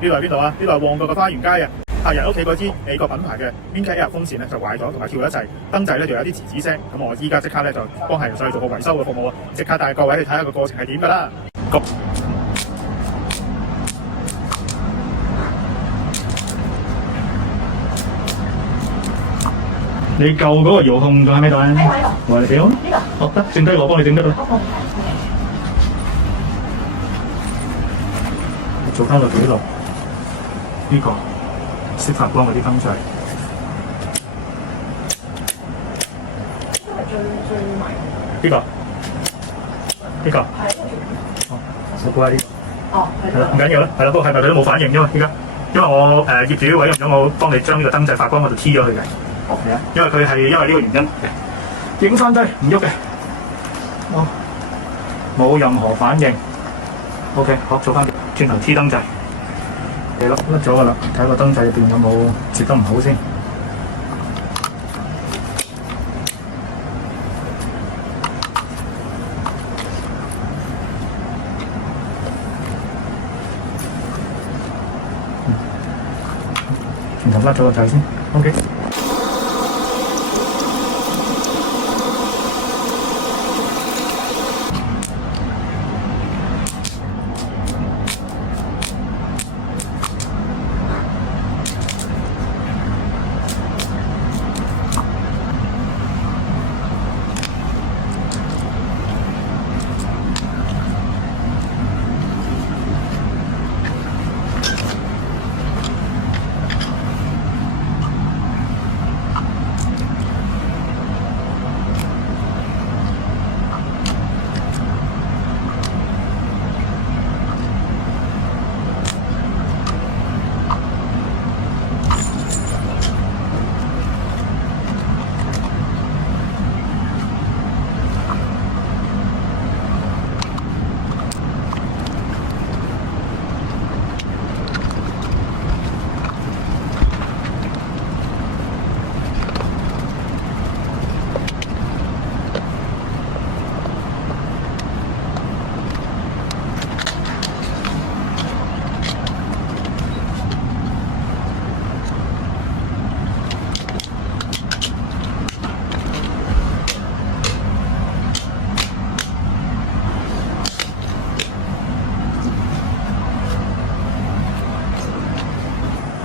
呢度係邊度啊？呢度係旺角嘅花園街啊！客人屋企嗰支美國品牌嘅 Minka Air 風扇咧就壞咗，同埋跳咗一齊，燈掣咧就有啲吱吱聲。咁我依家即刻咧就幫客人上去做個維修嘅服務啊！即刻帶各位去睇下個過程係點㗎啦。你舊嗰個遙控仲喺咪度啊？喺度。你俾我。呢個。哦，得，剩低我幫你整得啦。做翻個記錄。呢個識發光嗰啲燈掣。最迷。呢個。呢個。係。哦，我估下呢個。哦，係啦，唔緊要啦，係啦，不過係咪佢都冇反應啫嘛？依家，因為我業主委任咗我幫你將呢個燈掣發光嗰度 T 咗佢嘅。係啊，因為佢係因為呢個原因，影翻低唔喐嘅，哦，冇任何反應。OK， 好，做翻轉頭 T 燈掣，係咯，甩咗噶啦，睇下個燈掣入邊有冇接得唔好先。轉頭甩咗個掣先 ，OK。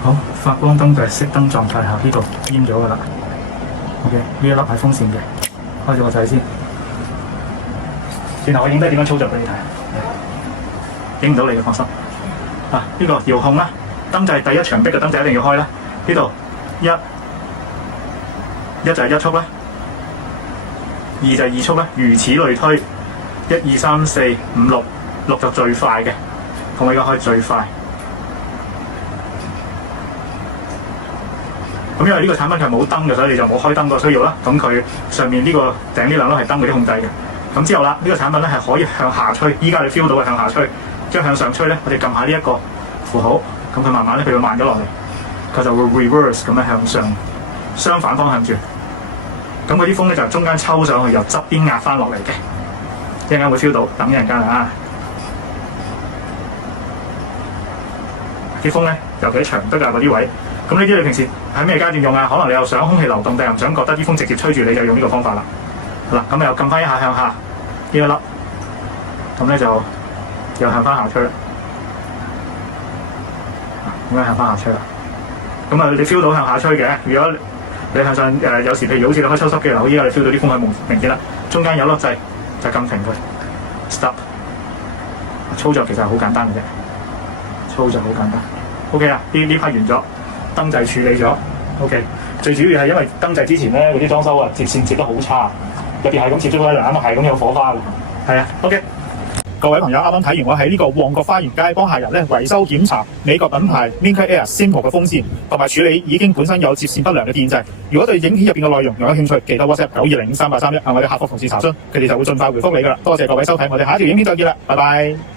好，發光燈就係熄燈狀態下，呢度閹咗噶啦。OK， 呢一粒係風扇嘅，開咗個掣先。轉頭我影低點樣操作俾你睇，影唔到你嘅放心。呢個遙控啦，燈掣第一牆壁嘅燈掣一定要開啦。呢度一就係一速啦，二就係二速啦，如此類推。1、2、3、4、5、6，六就最快嘅，咁我而家開最快。咁因為呢個產品係冇燈嘅，所以你就冇開燈個需要啦。咁佢上面呢個頂呢兩粒係燈嗰啲控制嘅。咁之後啦，呢個產品咧係可以向下吹。依家你 feel 到嘅向下吹，將向上吹咧，我哋撳下呢一個符號，咁佢慢慢咧佢會慢咗落嚟，佢就會 reverse 咁樣向上相反方向轉。咁嗰啲風咧就中間抽上去，由側邊壓翻落嚟嘅。一陣間會 feel 到，等一陣間啊！啲風咧，尤其牆壁啊嗰啲位。咁呢啲你平時喺咩階段用啊？可能你又想空氣流動，但又唔想覺得啲風直接吹住你，就用呢個方法啦。好啦，咁又撳翻一下向下呢一粒，咁咧就又向翻下吹啦。咁樣向翻下吹啦。咁啊，你 feel 到向下吹嘅。如果你向上有時譬如好似你開抽濕機樓，依家你 feel 到啲風係明顯啦。中間有粒掣就撳停佢 ，stop。操作其實係好簡單嘅啫，操作好簡單。OK 啦，呢 part 完咗。燈掣處理咗 ，OK。最主要係因為燈掣之前咧嗰啲裝修啊，接線接得好差，入邊係咁接觸嗰一兩，係咁有火花嘅。係啊 ，OK。各位朋友啱啱睇完我喺呢個旺角花園街幫客人咧維修檢查美國品牌 Minka Air Simple 嘅風扇，同埋處理已經本身有接線不良嘅電掣。如果對影片入邊嘅內容有興趣，記得 WhatsApp 9203831向我哋客服同事查詢，佢哋就會盡快回覆你噶啦。多謝各位收睇，我哋下一條影片再見啦，拜拜。